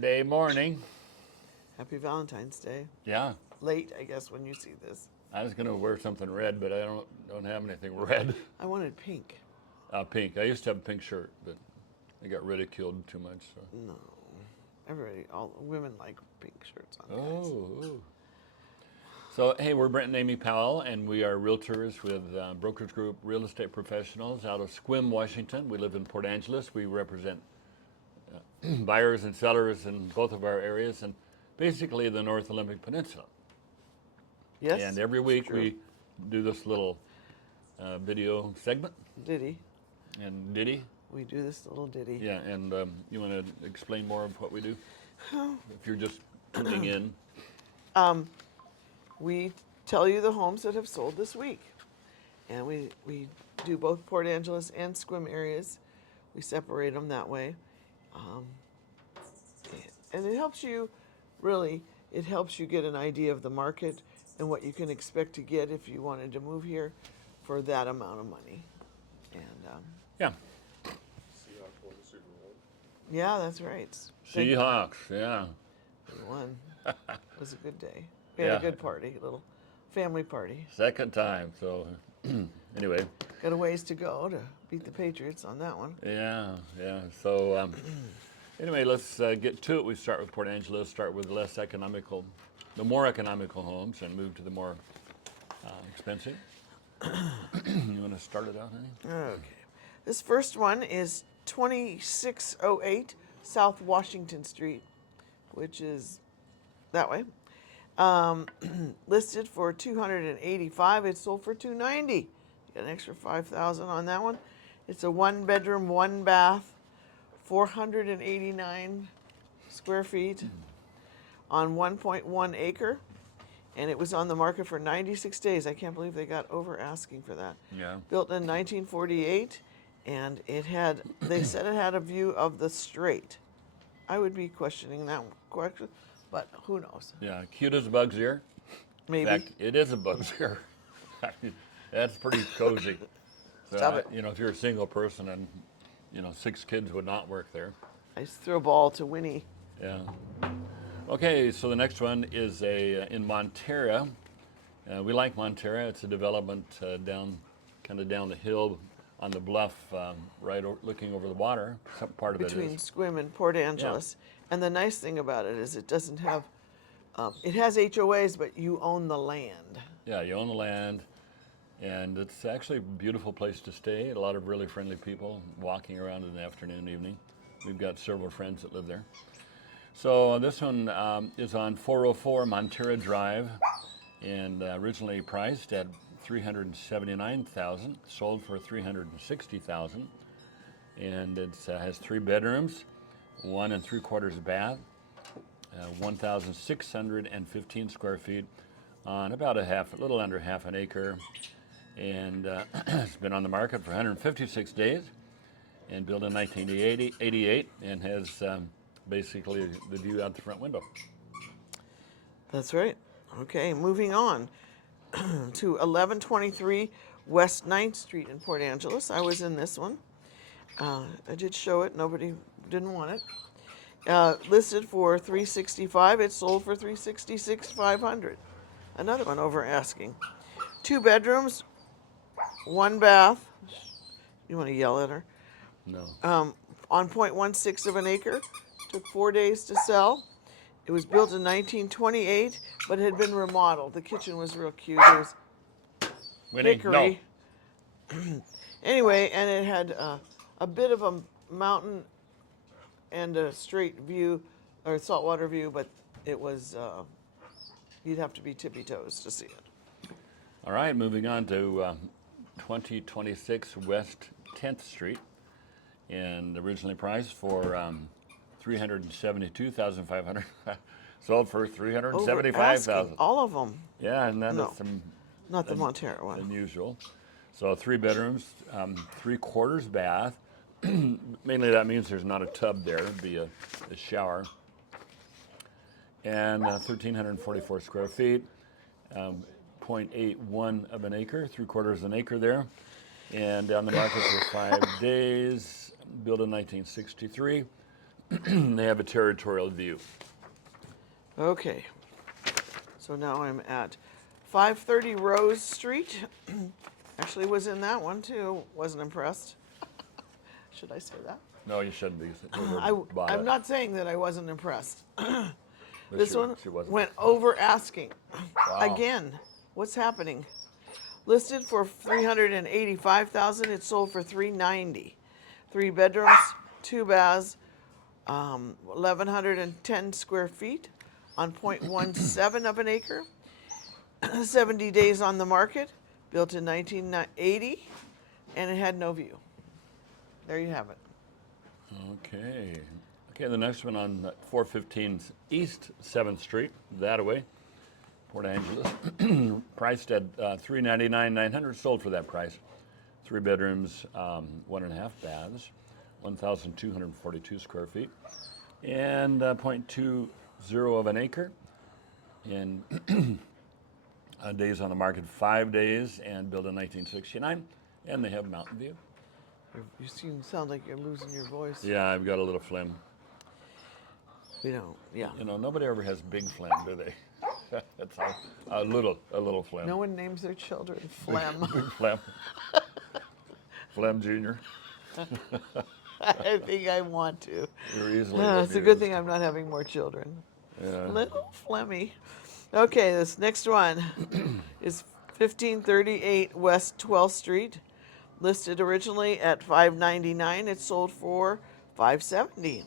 Saturday morning. Happy Valentine's Day. Yeah, Late, I guess, when you see this. I was gonna wear something red, but I don't have anything red. I wanted pink. Pink. I used to have a pink shirt, but I got ridiculed too much. So. No. Everybody, all women like pink shirts on guys. Oh. So, hey, we're Brent and Amy Powell, and we are realtors with Brokers Group Real Estate Professionals out of Sequim, Washington. We live in Port Angeles. We represent buyers and sellers in both of our areas, and basically the North Olympic Peninsula. Yes. And every week we do this little video segment. Ditty. And ditty. We do this little ditty. Yeah, and you want to explain more of what we do? If you're just tuning in. We tell you the homes that have sold this week. And we do both Port Angeles and Sequim areas. We separate them that way. And it helps you, really, it helps you get an idea of the market and what you can expect to get if you wanted to move here for that amount of money. And Yeah. Seahawks won the Super Bowl. yeah, that's right. Seahawks, yeah. We won. It was a good day. We had a good party, a little family party. Second time, so anyway. Got a ways to go to beat the Patriots on that one. Yeah. So anyway, let's get to it. We start with Port Angeles, start with the more economical homes, and move to the more expensive. You want to start it out, honey? Okay. This first one is 2608 South Washington Street, which is that way. Listed for $285. It sold for $290. You got an extra $5,000 on that one. It's a 1-bedroom, 1-bath, 489 square feet on 1.1 acre. And it was on the market for 96 days. I can't believe they got over asking for that. Yeah. Built in 1948, and they said it had a view of the Strait. I would be questioning that question, but who knows? Yeah, cute as a bug's ear. Maybe. In fact, it is a bug's ear. That's pretty cozy. So, Stop it. If you're a single person and, 6 kids would not work there. I just threw a ball to Winnie. Yeah. Okay, so the next one is in Montara. We like Montara. It's a development down the hill on the bluff, looking over the water. Some part of Between it is. Sequim and Port Angeles. And the nice thing about it is it doesn't have, it has HOAs, but you own the land. Yeah, you own the land, and it's actually a beautiful place to stay. A lot of really friendly people walking around in the afternoon, evening. We've got several friends that live there. So this one is on 404 Montara Drive, and originally priced at $379,000, sold for $360,000, and it has 3 bedrooms, 1 3/4 bath, 1,615 square feet on about a little under half an acre, and it's been on the market for 156 days, and built in 1988, and has basically the view out the front window. That's right. Okay, moving on to 1123 West 9th Street in Port Angeles. I was in this one. I did show it. Nobody didn't want it. Listed for $365. It sold for $366,500. Another one over asking. 2 bedrooms, 1 bath. You want to yell at her? No. On 0.16 of an acre. Took 4 days to sell. It was built in 1928, but it had been remodeled. The kitchen was real cute. It was hickory. No. Anyway, and it had a bit of a mountain and a straight view, or saltwater view, but it was, you'd have to be tippy toes to see it. All right, moving on to 2026 West 10th Street, and originally priced for $372,500, sold for $375,000. All of them. Yeah, and then No, some not the Montara one. unusual. So 3 bedrooms, 3/4 bath. Mainly that means there's not a tub there. It'd be a shower. And 1,344 square feet, 0.81 of an acre, 3/4 of an acre there. And on the market for 5 days, built in 1963. they have a territorial view. Okay. So now I'm at 530 Rose Street. Actually was in that one too. Wasn't impressed. Should I say that? No, you shouldn't be. I'm not saying that I wasn't impressed. This one she wasn't. went over asking. Wow. Again, what's happening? Listed for 385,000. It sold for 390. 3 bedrooms, 2 baths, 1,110 square feet on 0.17 of an acre. 70 days on the market. Built in 1980, and it had no view. There you have it. Okay. Okay, the next one on 415 East 7th Street, that away, Port Angeles. Priced at $399,900, sold for that price. 3 bedrooms, 1.5 baths, 1,242 square feet, and 0.20 of an acre. And days on the market, 5 days, and built in 1969, and they have mountain view. You sound like you're losing your voice. Yeah, I've got a little phlegm. You know, yeah. You know, nobody ever has big phlegm, do they? That's a little phlegm. No one names their children Phlegm. Big phlegm. Phlegm Junior. I think I want to. You're easily. It's a good thing I'm not having more children. Yeah. Little phlegmy. Okay, this next one is 1538 West 12th Street. Listed originally at $599. It sold for $570.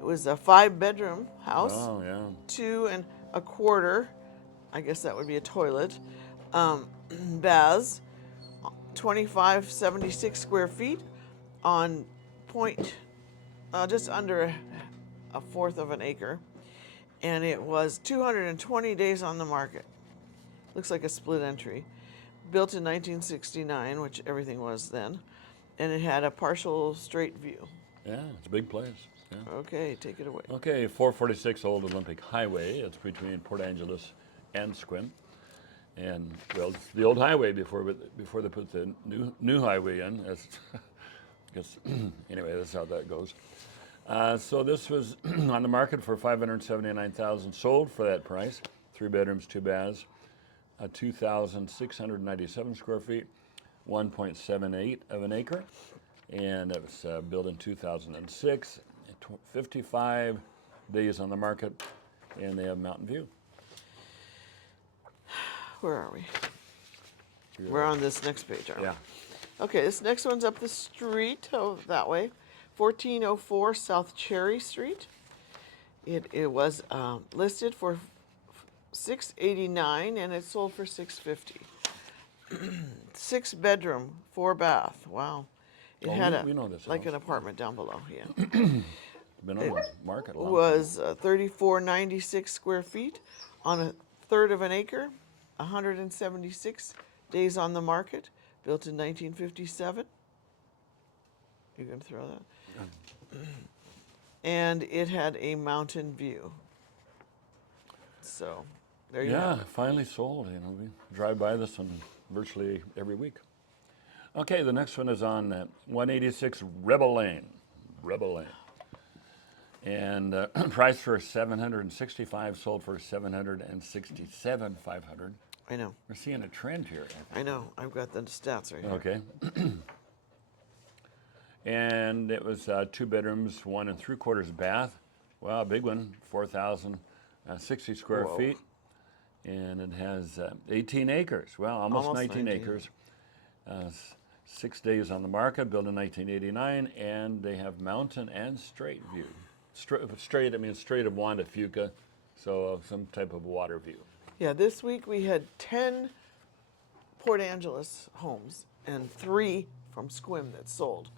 It was a 5-bedroom house, Oh yeah. 2 1/4. I guess that would be a toilet. Baths, 2,576 square feet on just under a fourth of an acre, and it was 220 days on the market. Looks like a split entry. Built in 1969, which everything was then, and it had a partial straight view. Yeah, it's a big place. Yeah. Okay, take it away. Okay, 446 Old Olympic Highway. It's between Port Angeles and Sequim. And, well, it's the old highway before they put the new highway in. Anyway, that's how that goes. So this was on the market for $579,000, sold for that price. 3 bedrooms, 2 baths, 2,697 square feet, 1.78 of an acre. And it was built in 2006. 55 days on the market, and they have mountain view. Where are we? We're on this next page, aren't we? Yeah. Okay, this next one's up the street, that way. 1404 South Cherry Street. It was listed for $689, and it sold for $650. 6 bedroom, 4 bath. Wow. It had we know this like house. an apartment down below. Yeah. Been on the market a long time. Was 3,496 square feet on a third of an acre, 176 days on the market, built in 1957. You're going to throw that? And it had a mountain view. So, there you Yeah, go. finally sold. You know, we drive by this one virtually every week. Okay, the next one is on 186 Rebel Lane. And price for $765, sold for $767,500. I know. We're seeing a trend here. I know. I've got the stats right here. Okay. And it was 2 bedrooms, 1 3/4 bath. Wow, a big one, 4,060 square Whoa. feet. And it has 18 acres. Well, almost 19 acres. 6 days on the market, built in 1989, and they have mountain and straight view. Straight, I mean straight of Juan to Fuca, so some type of water view. Yeah, this week we had 10 Port Angeles homes and 3 from Sequim that sold.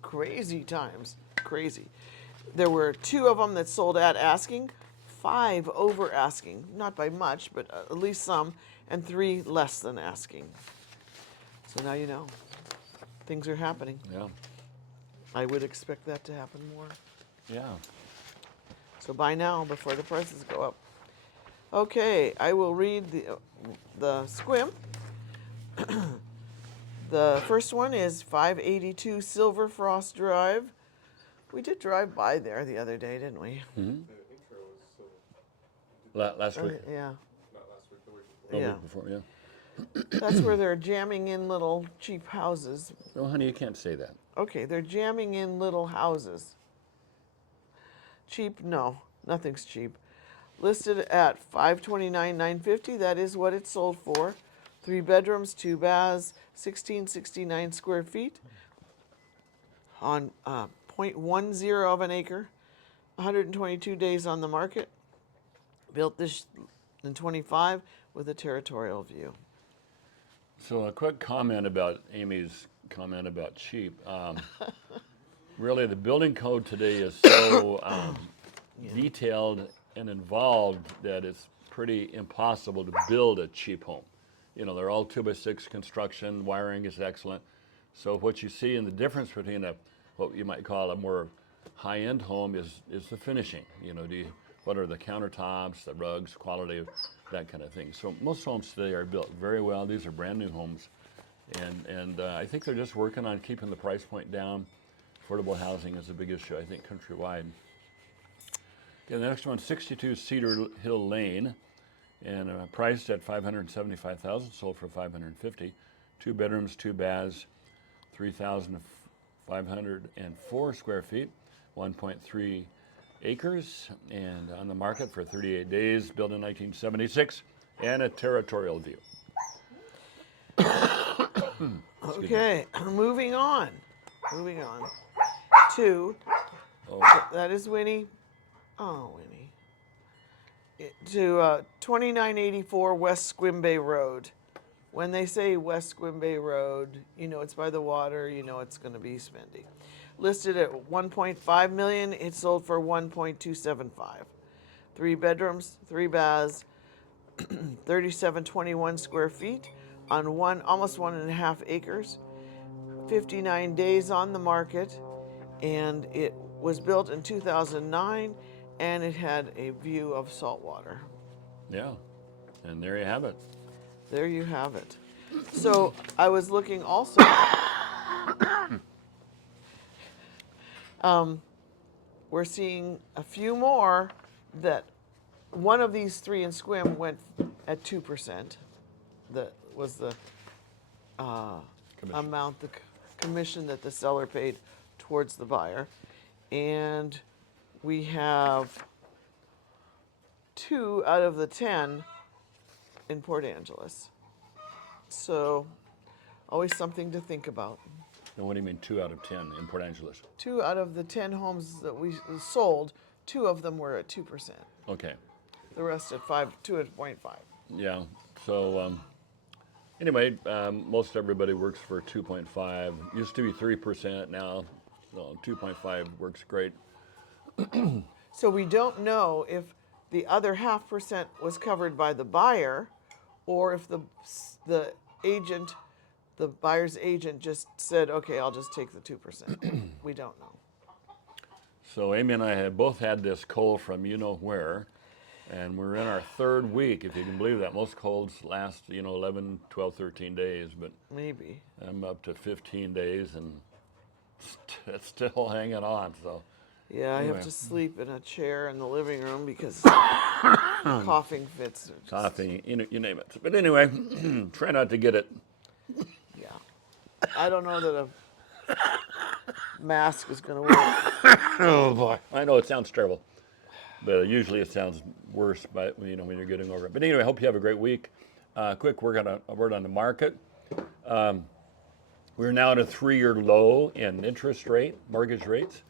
Crazy times, crazy. There were 2 of them that sold at asking, 5 over asking, not by much, but at least some, and 3 less than asking. So now you know, things are happening. Yeah, I would expect that to happen more. yeah. So buy now before the prices go up. Okay, I will read the Sequim. The first one is 582 Silver Frost Drive. We did drive by there the other day, didn't we? The intro is Last week. Yeah. not last week, the week before. Oh, Yeah. week before, yeah. That's where they're jamming in little cheap houses. No, honey, you can't say that. Okay, they're jamming in little houses. Cheap? No, nothing's cheap. Listed at $529,950. That is what it's sold for. 3 bedrooms, 2 baths, 1669 square feet on 0.10 of an acre. 122 days on the market. Built this in 25 with a territorial view. So a quick comment about Amy's comment about cheap. Really, the building code today is so detailed and involved that it's pretty impossible to build a cheap home. You know, they're all 2x6 construction, wiring is excellent. So what you see in the difference between what you might call a more high-end home is the finishing. You know, what are the countertops, the rugs, quality, that kind of thing. So most homes today are built very well. These are brand new homes. And I think they're just working on keeping the price point down. Affordable housing is a big issue, I think, countrywide. Okay, the next one, 62 Cedar Hill Lane, and priced at $575,000, sold for $550,000. 2 bedrooms, 2 baths, 3,504 square feet, 1.3 acres, and on the market for 38 days, built in 1976, and a territorial view. Okay, moving on. Moving on to, that is Winnie. Oh, Winnie. To 2984 West Squim Road. When they say West Squim Road, you know it's by the water, you know it's going to be spendy. Listed at $1.5 million, it sold for $1.275. 3 bedrooms, 3 baths, 3721 square feet on almost 1.5 acres. 59 days on the market, and it was built in 2009, and it had a view of salt water. Yeah, and there you have it. There you have it. So I was looking also. We're seeing a few more that one of these 3 in Squim went at 2%. That was the amount, the commission that the seller paid towards the buyer. And we have 2 out of the 10 in Port Angeles. So always something to think about. And what do you mean 2 out of 10 in Port Angeles? 2 out of the 10 homes that we sold, 2 of them were at 2%. Okay. The rest at 2.5. Yeah. So anyway, most everybody works for 2.5. Used to be 3%. Now, 2.5 works great. So we don't know if the other 0.5% was covered by the buyer, or if the agent, the buyer's agent, just said, "Okay, I'll just take the 2%." We don't know. So Amy and I have both had this cold from you know where, and we're in our 3rd week, if you can believe that. Most colds last, 11, 12, 13 days, but Maybe. I'm up to 15 days and it's still hanging on. So Yeah, I Anyway. have to sleep in a chair in the living room because coughing fits. Are just, coughing, you name it. But anyway, try not to get it. Yeah. I don't know that a mask is going to work. Oh boy! I know it sounds terrible, but usually it sounds worse. But when you're getting over it. But anyway, I hope you have a great week. Quick word on the market. We're now at a 3-year low in mortgage rates,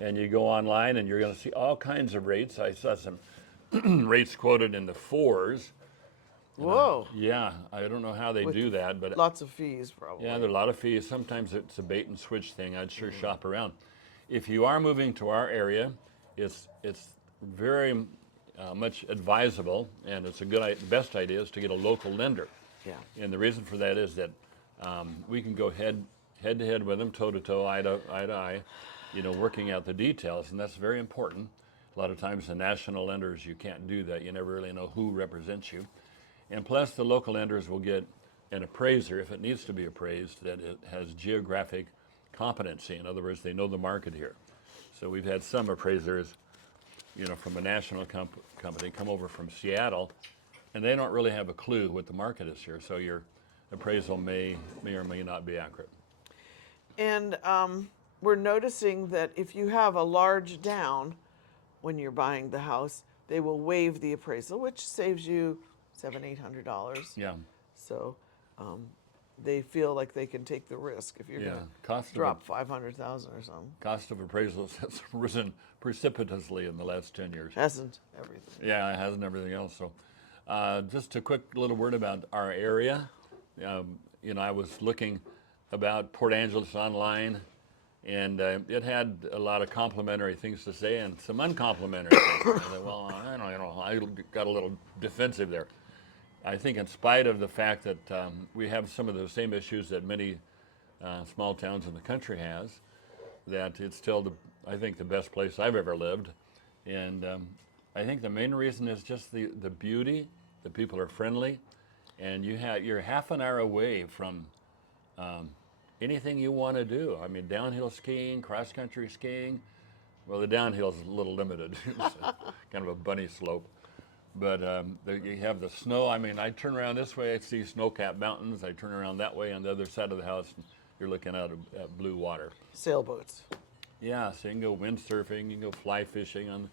and you go online and you're going to see all kinds of rates. I saw some rates quoted in the 4s. Whoa. Yeah, I don't know how they do that, but Lots of fees, probably. yeah, there are a lot of fees. Sometimes it's a bait and switch thing. I'd sure shop around. If you are moving to our area, it's very much advisable, and it's the best idea is to get a local lender. Yeah. And the reason for that is that we can go head to head with them, toe to toe, eye to eye, working out the details, and that's very important. A lot of times the national lenders, you can't do that. You never really know who represents you. And plus the local lenders will get an appraiser, if it needs to be appraised, that it has geographic competency. In other words, they know the market here. So we've had some appraisers, from a national company come over from Seattle, and they don't really have a clue what the market is here. So your appraisal may or may not be accurate. And we're noticing that if you have a large down when you're buying the house, they will waive the appraisal, which saves you $700-800. Yeah. So they feel like they can take the risk if you're Yeah. going to drop 500,000 or something. Cost of appraisals has risen precipitously in the last 10 years. Hasn't everything. Yeah, it hasn't everything else. So just a quick little word about our area. I was looking about Port Angeles online, and it had a lot of complimentary things to say and some uncomplimentary things. I thought, well, I don't know, I got a little defensive there. I think in spite of the fact that we have some of the same issues that many small towns in the country has, that it's still, I think, the best place I've ever lived. And I think the main reason is just the beauty. The people are friendly, and you're half an hour away from anything you want to do. I mean, downhill skiing, cross-country skiing. Well, the downhill's a little limited. It's kind of a bunny slope. But you have the snow. I mean, I turn around this way, I see snow-capped mountains. I turn around that way on the other side of the house, and you're looking out at blue water. Sailboats. Yeah, so you can go windsurfing, you can go fly fishing on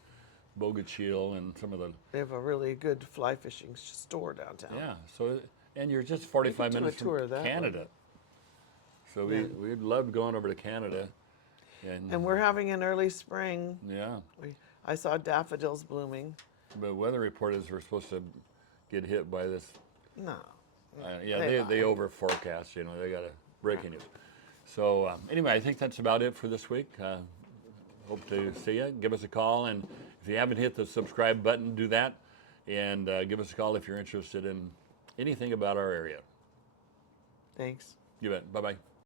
Bogachil and some of the... They have a really good fly fishing store downtown. Yeah, so, and you're just 45 minutes from Canada. So we'd love going over to Canada. And we're having an early spring. Yeah. I saw daffodils blooming. But weather report is we're supposed to get hit by this. No. They over forecast, they got a breaking news. So anyway, I think that's about it for this week. Hope to see you. Give us a call, and if you haven't hit the subscribe button, do that. And give us a call if you're interested in anything about our area. Thanks. You bet. Bye-bye.